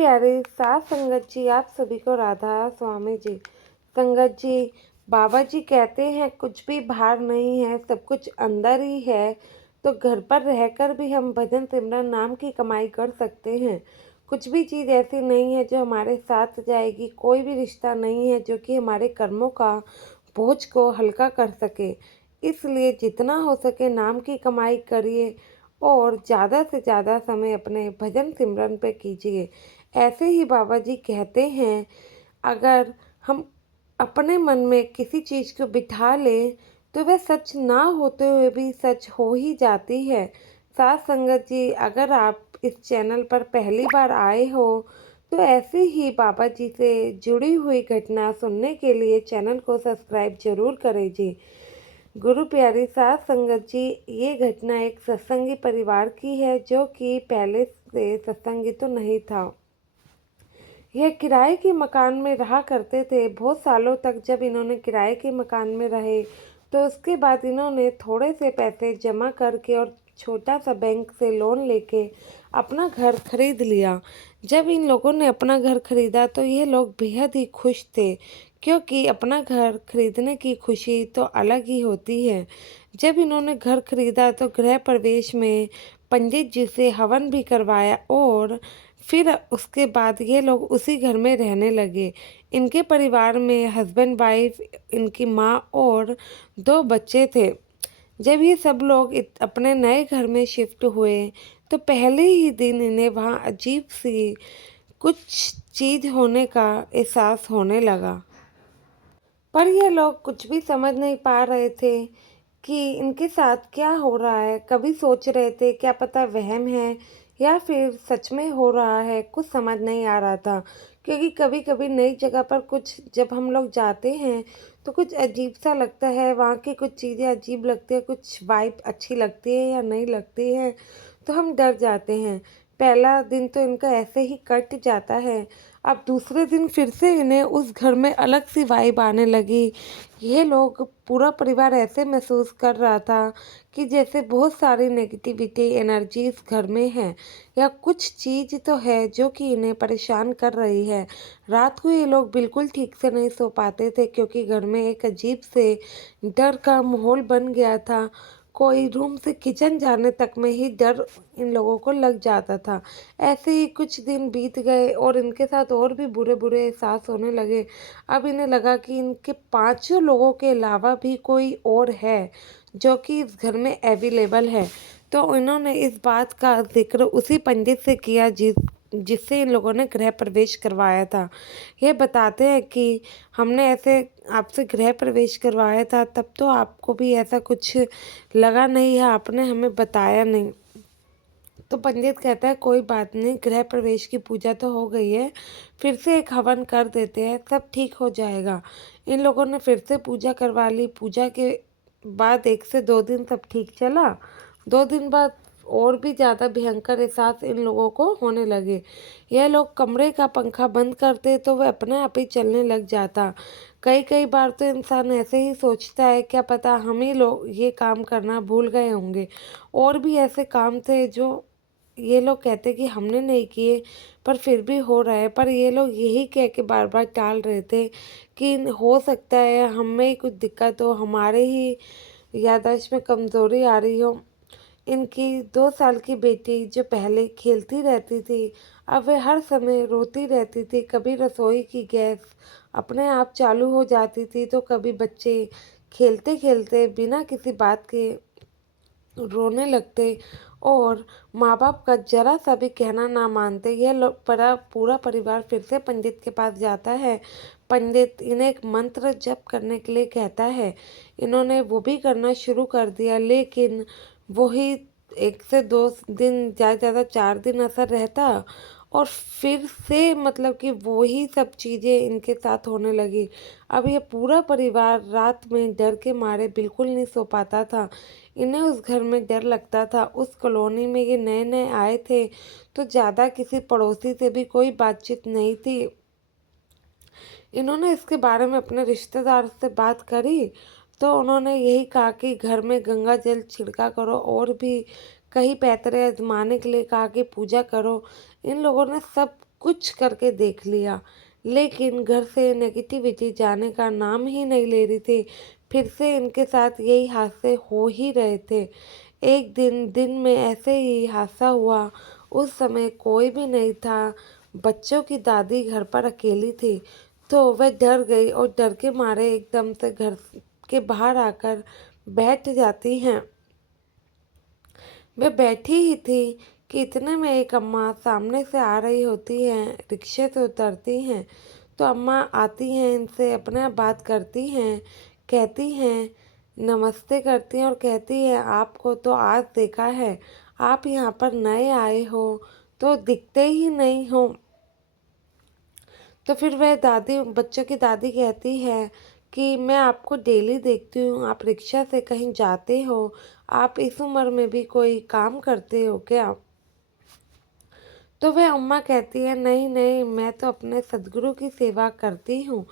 प्यारे साथ संगत जी, आप सभी को राधा स्वामी जी। संगत जी, बाबा जी कहते हैं कुछ भी बाहर नहीं है, सब कुछ अंदर ही है। तो घर पर रहकर भी हम भजन सिमरन नाम की कमाई कर सकते हैं। कुछ भी चीज़ ऐसी नहीं है जो हमारे साथ जाएगी, कोई भी रिश्ता नहीं है जो कि हमारे कर्मों का बोझ को हल्का कर सके। इसलिए जितना हो सके नाम की कमाई करिए और ज़्यादा से ज़्यादा समय अपने भजन सिमरन पे कीजिए। ऐसे ही बाबा जी कहते हैं, अगर हम अपने मन में किसी चीज़ को बिठा लें तो वह सच ना होते हुए भी सच हो ही जाती है। साथ संगत जी, अगर आप इस चैनल पर पहली बार आए हो तो ऐसे ही बाबा जी से जुड़ी हुई घटना सुनने के लिए चैनल को सब्सक्राइब जरूर करें जी। गुरु प्यारी साथ संगत जी, ये घटना एक सत्संगी परिवार की है जो कि पहले से सत्संगी तो नहीं था। यह किराए के मकान में रहा करते थे। बहुत सालों तक जब इन्होंने किराए के मकान में रहे तो उसके बाद इन्होंने थोड़े से पैसे जमा करके और छोटा सा बैंक से लोन लेके अपना घर खरीद लिया। जब इन लोगों ने अपना घर खरीदा तो ये लोग बेहद ही खुश थे, क्योंकि अपना घर खरीदने की खुशी तो अलग ही होती है। जब इन्होंने घर खरीदा तो गृह प्रवेश में पंडित जी से हवन भी करवाया और फिर उसके बाद ये लोग उसी घर में रहने लगे। इनके परिवार में हस्बैंड वाइफ, इनकी माँ और 2 बच्चे थे। जब ये सब लोग अपने नए घर में शिफ्ट हुए तो पहले ही दिन इन्हें वहाँ अजीब सी कुछ चीज़ होने का एहसास होने लगा। पर ये लोग कुछ भी समझ नहीं पा रहे थे कि इनके साथ क्या हो रहा है। कभी सोच रहे थे क्या पता वहम है या फिर सच में हो रहा है, कुछ समझ नहीं आ रहा था। क्योंकि कभी कभी नई जगह पर कुछ जब हम लोग जाते हैं तो कुछ अजीब सा लगता है, वहाँ की कुछ चीज़ें अजीब लगती है, कुछ वाइब अच्छी लगती है या नहीं लगती है, तो हम डर जाते हैं। पहला दिन तो इनका ऐसे ही कट जाता है। अब दूसरे दिन फिर से इन्हें उस घर में अलग सी वाइब आने लगी। ये लोग पूरा परिवार ऐसे महसूस कर रहा था कि जैसे बहुत सारी नेगेटिविटी एनर्जी इस घर में है या कुछ चीज़ तो है जो कि इन्हें परेशान कर रही है। रात को ये लोग बिल्कुल ठीक से नहीं सो पाते थे क्योंकि घर में एक अजीब से डर का माहौल बन गया था। कोई रूम से किचन जाने तक में ही डर इन लोगों को लग जाता था। ऐसे ही कुछ दिन बीत गए और इनके साथ और भी बुरे बुरे एहसास होने लगे। अब इन्हें लगा कि इनके 5 लोगों के अलावा भी कोई और है जो कि इस घर में अवेलेबल है। तो इन्होंने इस बात का जिक्र उसी पंडित से किया जिससे इन लोगों ने गृह प्रवेश करवाया था। ये बताते हैं कि हमने ऐसे आपसे गृह प्रवेश करवाया था, तब तो आपको भी ऐसा कुछ लगा नहीं है, आपने हमें बताया नहीं। तो पंडित कहता है कोई बात नहीं, गृह प्रवेश की पूजा तो हो गई है, फिर से एक हवन कर देते हैं, सब ठीक हो जाएगा। इन लोगों ने फिर से पूजा करवा ली। पूजा के बाद 1 से 2 दिन सब ठीक चला। 2 दिन बाद और भी ज़्यादा भयंकर एहसास इन लोगों को होने लगे। यह लोग कमरे का पंखा बंद करते तो वह अपने आप ही चलने लग जाता। कई कई बार तो इंसान ऐसे ही सोचता है क्या पता हम ही लोग ये काम करना भूल गए होंगे। और भी ऐसे काम थे जो ये लोग कहते कि हमने नहीं किए पर फिर भी हो रहा है। पर ये लोग यही कह के बार बार टाल रहे थे कि हो सकता है हम में ही कुछ दिक्कत हो, हमारे ही याददाश्त में कमज़ोरी आ रही हो। इनकी 2 साल की बेटी जो पहले खेलती रहती थी, अब वह हर समय रोती रहती थी। कभी रसोई की गैस अपने आप चालू हो जाती थी तो कभी बच्चे खेलते खेलते बिना किसी बात के रोने लगते और माँ बाप का जरा सा भी कहना ना मानते। यह लोग पूरा परिवार फिर से पंडित के पास जाता है। पंडित इन्हें एक मंत्र जप करने के लिए कहता है। इन्होंने वो भी करना शुरू कर दिया, लेकिन वही 1 से 2 दिन, ज़्यादा से ज़्यादा 4 दिन असर रहता और फिर से मतलब कि वही सब चीज़ें इनके साथ होने लगी। अब ये पूरा परिवार रात में डर के मारे बिल्कुल नहीं सो पाता था। इन्हें उस घर में डर लगता था। उस कॉलोनी में ये नए नए आए थे तो ज़्यादा किसी पड़ोसी से भी कोई बातचीत नहीं थी। इन्होंने इसके बारे में अपने रिश्तेदार से बात करी तो उन्होंने यही कहा कि घर में गंगा जल छिड़का करो और भी कई पैतरे आजमाने के लिए कहा कि पूजा करो। इन लोगों ने सब कुछ करके देख लिया, लेकिन घर से नेगेटिविटी जाने का नाम ही नहीं ले रही थी। फिर से इनके साथ यही हादसे हो ही रहे थे। एक दिन में ऐसे ही हादसा हुआ। उस समय कोई भी नहीं था। बच्चों की दादी घर पर अकेली थी, तो वह डर गई और डर के मारे एकदम से घर के बाहर आकर बैठ जाती हैं। वह बैठी ही थी कि इतने में एक अम्मा सामने से आ रही होती हैं, रिक्शे से उतरती हैं। तो अम्मा आती हैं, इनसे अपने आप बात करती हैं, कहती हैं, नमस्ते करती हैं और कहती हैं, आपको तो आज देखा है, आप यहाँ पर नए आए हो तो दिखते ही नहीं हो। तो फिर वह दादी, बच्चों की दादी कहती है कि मैं आपको डेली देखती हूँ, आप रिक्शा से कहीं जाते हो, आप इस उम्र में भी कोई काम करते हो क्या? तो वह अम्मा कहती है, नहीं नहीं, मैं तो अपने सदगुरु की सेवा करती हूँ,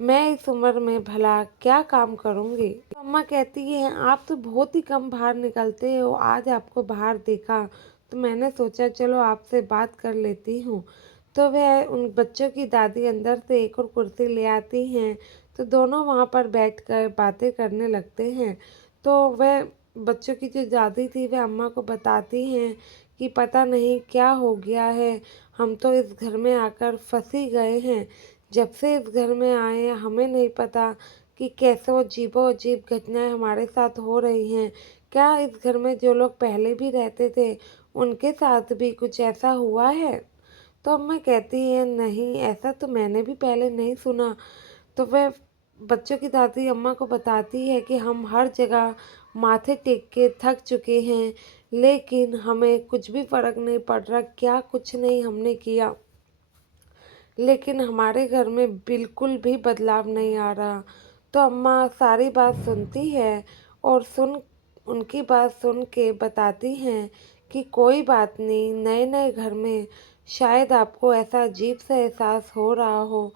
मैं इस उम्र में भला क्या काम करूँगी। तो अम्मा कहती है, आप तो बहुत ही कम बाहर निकलते हो, आज आपको बाहर देखा तो मैंने सोचा चलो आपसे बात कर लेती हूँ। तो वह उन बच्चों की दादी अंदर से एक और कुर्सी ले आती हैं, तो दोनों वहाँ पर बैठकर बातें करने लगते हैं। तो वह बच्चों की जो दादी थी वह अम्मा को बताती हैं कि पता नहीं क्या हो गया है, हम तो इस घर में आकर फंसी गए हैं। जब से इस घर में आए हैं हमें नहीं पता कि कैसे वो अजीबो-अजीब घटनाएं हमारे साथ हो रही हैं। क्या इस घर में जो लोग पहले भी रहते थे उनके साथ भी कुछ ऐसा हुआ है? तो अम्मा कहती है, नहीं ऐसा तो मैंने भी पहले नहीं सुना। तो वह बच्चों की दादी अम्मा को बताती है कि हम हर जगह माथे टेक के थक चुके हैं, लेकिन हमें कुछ भी फर्क नहीं पड़ रहा, क्या कुछ नहीं हमने किया, लेकिन हमारे घर में बिल्कुल भी बदलाव नहीं आ रहा। तो अम्मा सारी बात सुनती है और उनकी बात सुन के बताती हैं कि कोई बात नहीं, नए नए घर में शायद आपको ऐसा अजीब सा एहसास हो रहा हो।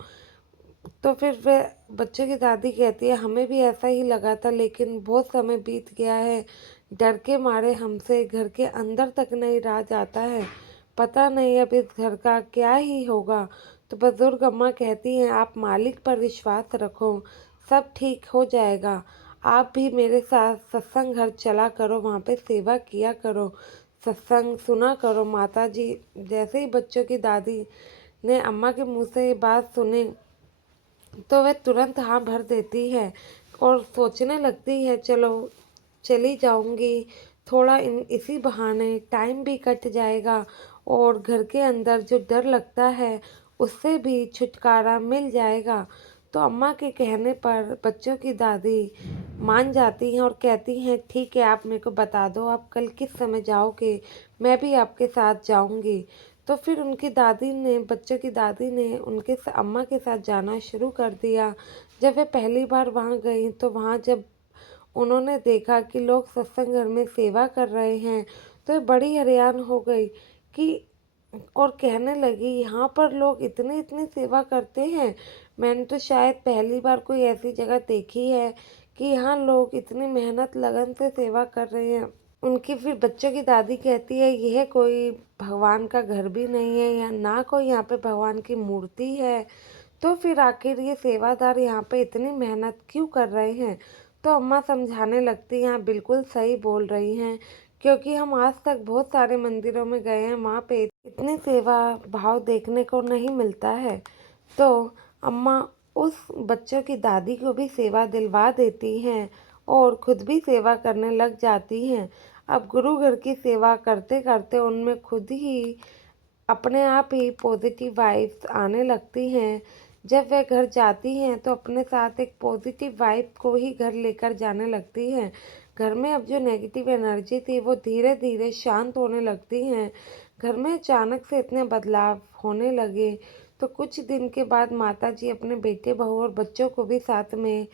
तो फिर वह बच्चों की दादी कहती है, हमें भी ऐसा ही लगा था, लेकिन बहुत समय बीत गया है, डर के मारे हमसे घर के अंदर तक नहीं रहा जाता है, पता नहीं अब इस घर का क्या ही होगा। तो बुजुर्ग अम्मा कहती हैं, आप मालिक पर विश्वास रखो, सब ठीक हो जाएगा। आप भी मेरे साथ सत्संग घर चला करो, वहाँ पे सेवा किया करो, सत्संग सुना करो। माता जी, जैसे ही बच्चों की दादी ने अम्मा के मुंह से ये बात सुनी तो वह तुरंत हाँ भर देती है और सोचने लगती है, चलो चली जाऊंगी, थोड़ा इसी बहाने टाइम भी कट जाएगा और घर के अंदर जो डर लगता है उससे भी छुटकारा मिल जाएगा। तो अम्मा के कहने पर बच्चों की दादी मान जाती हैं और कहती हैं, ठीक है, आप मेरे को बता दो आप कल किस समय जाओगे, मैं भी आपके साथ जाऊंगी। तो फिर उनकी दादी ने, बच्चों की दादी ने अम्मा के साथ जाना शुरू कर दिया। जब वे पहली बार वहाँ गई तो वहाँ जब उन्होंने देखा कि लोग सत्संग घर में सेवा कर रहे हैं तो वे बड़ी हैरान हो गई कि, और कहने लगी, यहाँ पर लोग इतनी इतनी सेवा करते हैं, मैंने तो शायद पहली बार कोई ऐसी जगह देखी है कि यहाँ लोग इतनी मेहनत लगन से सेवा कर रहे हैं। उनकी फिर बच्चों की दादी कहती है, यह कोई भगवान का घर भी नहीं है, या ना कोई यहाँ पे भगवान की मूर्ति है, तो फिर आखिर ये सेवादार यहाँ पे इतनी मेहनत क्यों कर रहे हैं। तो अम्मा समझाने लगती हैं, बिल्कुल सही बोल रही हैं, क्योंकि हम आज तक बहुत सारे मंदिरों में गए हैं, वहाँ पे इतनी सेवा भाव देखने को नहीं मिलता है। तो अम्मा उस बच्चों की दादी को भी सेवा दिलवा देती हैं और खुद भी सेवा करने लग जाती हैं। अब गुरु घर की सेवा करते करते उनमें खुद ही अपने आप ही पॉजिटिव वाइब्स आने लगती हैं। जब वह घर जाती हैं तो अपने साथ एक पॉजिटिव वाइब को ही घर लेकर जाने लगती हैं। घर में अब जो नेगेटिव एनर्जी थी वो धीरे धीरे शांत होने लगती हैं। घर में अचानक से इतने बदलाव होने लगे। तो कुछ दिन के बाद माता जी अपने बेटे बहू और बच्चों को भी साथ में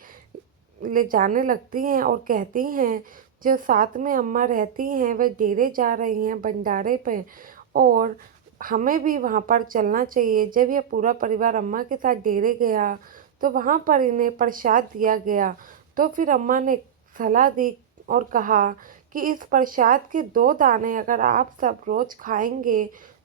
ले जाने लगती हैं और कहती हैं, जो साथ में अम्मा रहती हैं वह डेरे जा रही हैं भंडारे पे, और हमें भी वहाँ पर चलना चाहिए। जब यह पूरा परिवार अम्मा के साथ डेरे गया तो वहाँ पर इन्हें प्रसाद दिया गया। तो फिर अम्मा ने सलाह दी और कहा कि इस प्रसाद के 2 दाने अगर आप सब रोज खाएंगे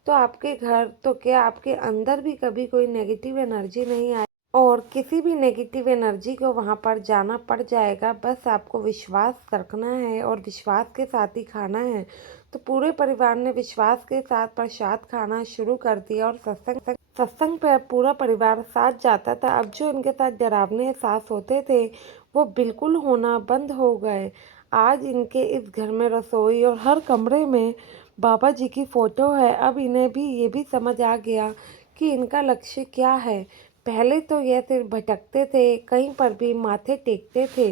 तो आपके घर तो क्या आपके अंदर भी कभी कोई नेगेटिव एनर्जी नहीं आए और किसी भी नेगेटिव एनर्जी को वहाँ पर जाना पड़ जाएगा। बस आपको विश्वास रखना है और विश्वास के साथ ही खाना है। तो पूरे परिवार ने विश्वास के साथ प्रसाद खाना शुरू कर दिया और सत्संग पे पूरा परिवार साथ जाता था। अब जो इनके साथ डरावने एहसास होते थे वो बिल्कुल होना बंद हो गए। आज इनके इस घर में रसोई और हर कमरे में बाबा जी की फ़ोटो है। अब इन्हें भी ये भी समझ आ गया कि इनका लक्ष्य क्या है। पहले तो ये सिर्फ भटकते थे, कहीं पर भी माथे टेकते थे,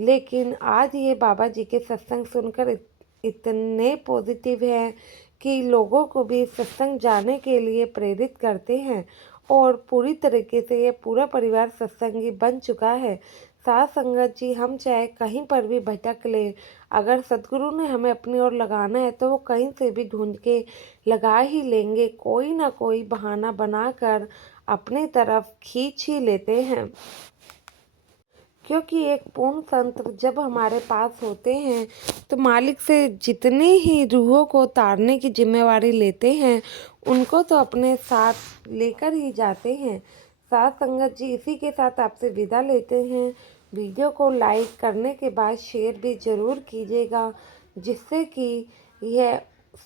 लेकिन आज ये बाबा जी के सत्संग सुनकर इतने पॉजिटिव हैं कि लोगों को भी सत्संग जाने के लिए प्रेरित करते हैं और पूरी तरीके से ये पूरा परिवार सत्संगी बन चुका है। साथ संगत जी, हम चाहे कहीं पर भी भटक ले, अगर सदगुरु ने हमें अपनी ओर लगाना है तो वो कहीं से भी ढूंढ के लगा ही लेंगे। कोई ना कोई बहाना बनाकर अपनी तरफ खींच ही लेते हैं, क्योंकि एक पूर्ण तंत्र जब हमारे पास होते हैं तो मालिक से जितने ही रूहों को तारने की जिम्मेवारी लेते हैं उनको तो अपने साथ लेकर ही जाते हैं। साथ संगत जी, इसी के साथ आपसे विदा लेते हैं। वीडियो को लाइक करने के बाद शेयर भी ज़रूर कीजिएगा, जिससे कि यह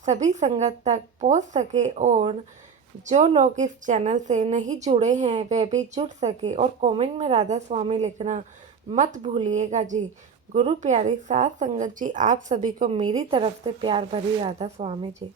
सभी संगत तक पहुंच सके और जो लोग इस चैनल से नहीं जुड़े हैं वे भी जुड़ सके। और कमेंट में राधा स्वामी लिखना मत भूलिएगा जी। गुरु प्यारी साथ संगत जी, आप सभी को मेरी तरफ से प्यार भरी राधा स्वामी जी।